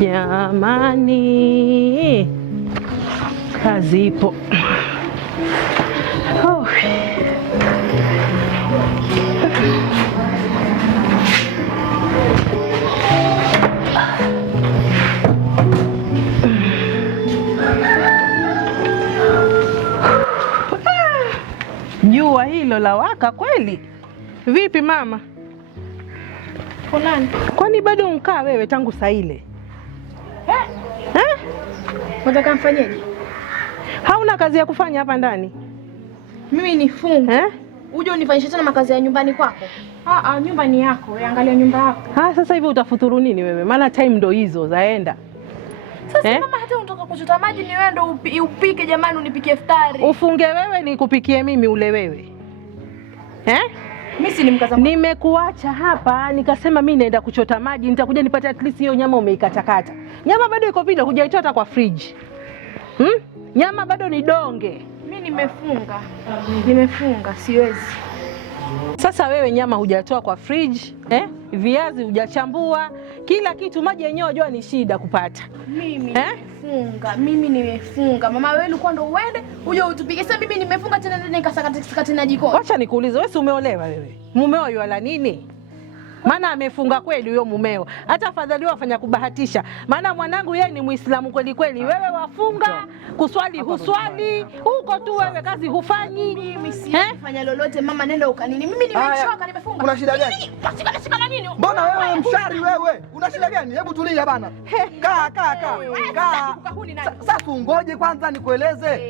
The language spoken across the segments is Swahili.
Jamani, kazi ipo. Jua hilo la waka kweli. Vipi mama? Kunani? Kwani bado mkaa wewe tangu saa ile? Unataka mfanyeje? Hauna kazi ya kufanya hapa ndani? Mimi nifunge. Uje unifanyishe tena makazi ya nyumbani kwako? Nyumba ni yako, angalia nyumba yako. Sasa hivi utafuturu nini wewe? Maana time ndo hizo zaenda. Sasa mama, hata unataka kuchota maji ni wewe ndo upike jamani, unipikie iftari. Ufunge wewe nikupikie mimi ule wewe. Mimi si nimkaza. Nimekuacha hapa nikasema mimi naenda kuchota maji, nitakuja nipate at least hiyo nyama umeikatakata. Nyama bado iko vile, hujaitoa kwa fridge. Nyama bado ni donge. Mimi nimefunga, siwezi. Sasa wewe nyama hujatoa kwa fridge, viazi hujachambua, kila kitu, maji yenyewe unajua ni shida kupata. Mimi nimefunga. Mama wewe ulikuwa ndo uende, uje utupike. Sasa mimi nimefunga tena ndio nikasaka tena jikoni. Acha nikuulize, wewe si umeolewa wewe? Mumeo yuala nini? Maana amefunga kweli huyo mumeo. Hata afadhali wafanya kubahatisha. Maana mwanangu yeye ni Muislamu kweli kweli. Wewe wafunga, kuswali huswali, huko tu wewe kazi hufanyi. Mimi sifanya lolote mama, nenda ukanini. Mimi nimechoka, nimefunga. Una shida gani? Shika nini? Mbona wewe mshari wewe? Una shida gani? Hebu tulia bana. Kaa. Sasa ungoje kwanza nikueleze.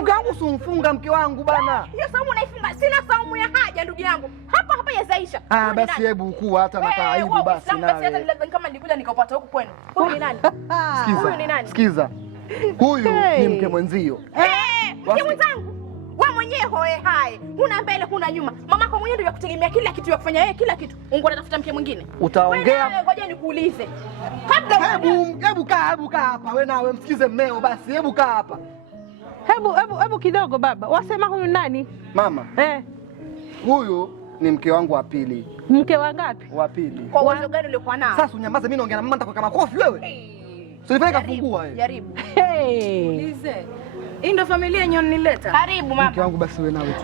Mke wangu simfunga mke wangu bana. Hiyo saumu naifunga. Sina saumu ya haja ndugu yangu. Hapa yazaisha. Basi hebu ukua hata na aibu basi nawe. Hata kama nilikuja nikapata huko kwenu. Huyu ni nani? Sikiza. Huyu ni mke mwenzio. Mke mwenzangu. Wewe mwenyewe hoe hai. Huna mbele, huna nyuma. Mamako mwenyewe ndio yakutegemea kila kitu, yakufanya yeye kila kitu. Mungu anatafuta mke mwingine. Utaongea. Ngoja nikuulize. Hebu kaa hapa. Wewe nawe msikize mmeo basi. Hebu kaa hapa. Hebu kidogo baba. Wasema huyu nani? Mama. Huyu ni mke wangu wa pili. Mke wa ngapi? Wa pili. Kwa uwezo gani ulikuwa nao? Sasa unyamaze, mimi naongea na mama, nitakuweka makofi wewe. Usinipeleka fungua wewe. Jaribu. Ulize. Hii ndo familia yenyewe nileta. Karibu mama. Mke wangu basi wewe nawe.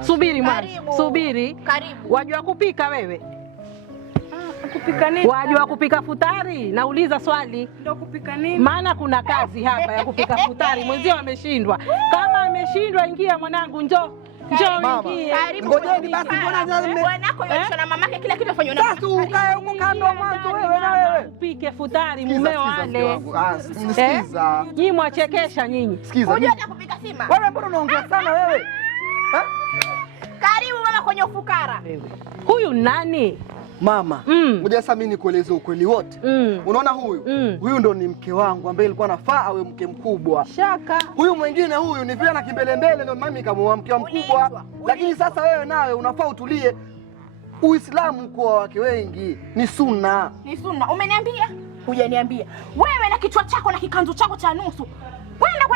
Subiri mwanzo. Subiri. Karibu. Wajua kupika wewe? Kupika nini? Wajua kupika futari? Nauliza swali. Ndio kupika nini? Maana kuna kazi hapa ya kupika futari. Mwenzio ameshindwa. Kama ameshindwa, ingia mwanangu, njoo ingia. Ngojeni basi, mbona bwanako yosha na mamake kila kitu afanywa na. Sasa ukae huko kando mwanzo wewe na wewe. Pike futari mumeo ale. Sikiza. Nyinyi mwachekesha nyinyi. Sikiza. Unajua kupika sima? Wewe mbona unaongea sana wewe? Karibu mama kwenye ufukara. Huyu nani? Mama, ngoja sasa mimi nikueleze ukweli wote. Unaona huyu ndo ni mke wangu ambaye alikuwa anafaa awe mke mkubwa. Shaka. Huyu mwingine huyu ni vile na kimbelembele ndio mami kama mke mkubwa. Lakini sasa wewe nawe unafaa utulie. Uislamu kwa wake wengi ni sunna. Ni sunna. Umeniambia? Hujaniambia. Wewe na kichwa chako na kikanzu chako cha nusu.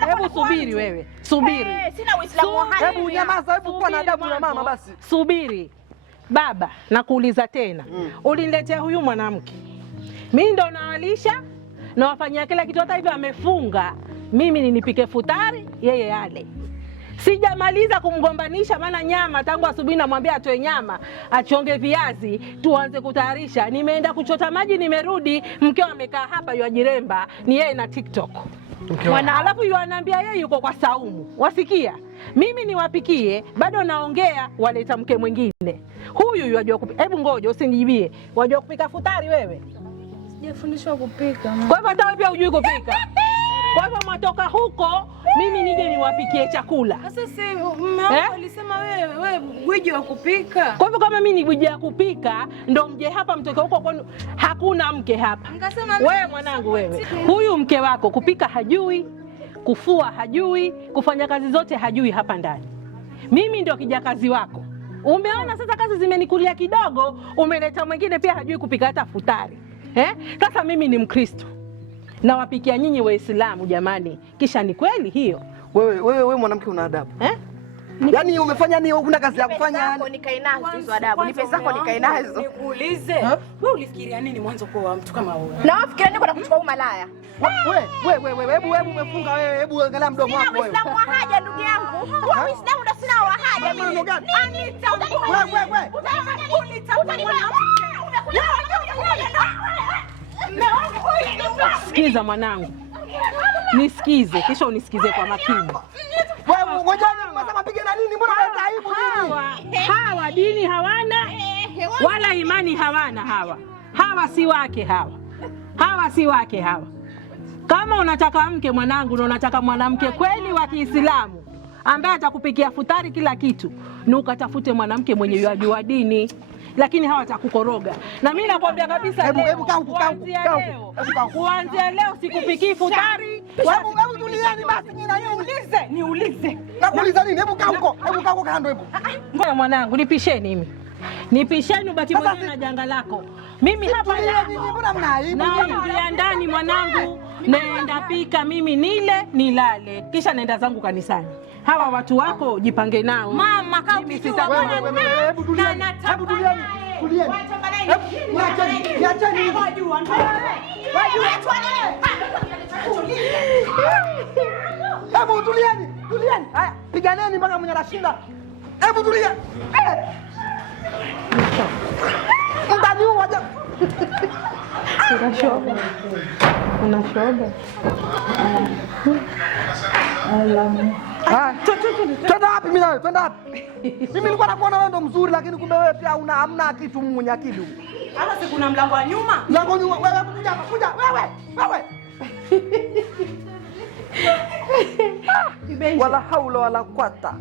Hebu subiri wewe. Subiri. Sina Uislamu wa hali. Hebu nyamaza, hebu kuwa na adabu na mama basi. Subiri. Baba, nakuuliza tena. Uliniletea huyu mwanamke. Mimi ndo nawalisha, nawafanyia kila kitu, hata hivyo amefunga. Mimi ninipike futari, yeye ale. Sijamaliza kumgombanisha, maana nyama tangu asubuhi namwambia atoe nyama, achonge viazi, tuanze kutayarisha. Nimeenda kuchota maji, nimerudi, mkeo amekaa hapa yuajiremba, ni yeye na TikTok. Alafu yuanaambia yeye yuko kwa saumu. Wasikia? Mimi niwapikie, bado naongea, waleta mke mwingine. Huyu yajua kupika. Hebu ngoja usinijibie. Wajua kupika futari wewe? Sijafundishwa kupika. Kwa hivyo hata wewe pia hujui kupika. Kwa hivyo matoka huko, mimi nije niwapikie chakula. Sasa si mume alisema wewe gwiji wa kupika. Kwa hivyo kama mimi ni gwiji ya kupika, ndo mje hapa mtoke huko kwani hakuna mke hapa. Wewe mwanangu wewe. Huyu mke wako kupika hajui, kufua hajui, kufanya kazi zote hajui hapa ndani. Mimi ndio kijakazi wako. Umeona sasa kazi zimenikulia kidogo, umeleta mwingine pia hajui kupika hata futari. Sasa mimi ni Mkristo. Na wapikia nyinyi Waislamu jamani. Kisha ni kweli hiyo? Wewe mwanamke una adabu. Yaani umefanya nini? Huna kazi ya kufanya? Nikae nazo hizo adabu. Nipe zako nikae nazo. Nikuulize, wewe ulifikiria nini mwanzo kwa mtu kama wewe? Na wafikiria niko na kuchukua umalaya. Wewe, hebu umefunga wewe, hebu angalia mdomo wako wewe. Uislamu wa haja ndugu yangu. Wa Uislamu ndo sina wa haja mimi. Sikiza mwanangu, nisikize kisha unisikize kwa makini. Wewe ngoja unasema pige na nini? Mbona unaleta aibu nini? Hawa dini hawana wala imani hawana hawa si wake hawa si wake hawa. Kama unataka mke mwanangu na unataka mwanamke kweli wa Kiislamu ambaye atakupikia futari kila kitu, ni ukatafute mwanamke mwenye yajua dini, lakini hawa watakukoroga. Na mimi nakwambia kabisa, kuanzia leo sikupikii futari. Hebu tulieni basi, niulize. Nakuuliza nini? Hebu kaa huko kando hebu. Ngoja mwanangu, nipisheni ubaki mwenyewe na janga lako. Mimi hapa naingia ndani mwanangu, naenda pika mimi nile nilale, kisha naenda zangu kanisani. Hawa watu wako jipange nao. Mama kama hebu tulieni. Niacheni. Hebu tulieni. Haya, piganeni mpaka mwenye anashinda. Hebu tulia. Mtaniua aje. Unashoba. Twenda wapi mimi nawe? Twenda wapi? Mimi nilikuwa nakuona wewe ndo mzuri, lakini kumbe wewe pia hamna kitu mwenye akili. Hapa si kuna mlango wa nyuma? Mlango nyuma. Wewe kuja wewe. Wala haula wala quwata.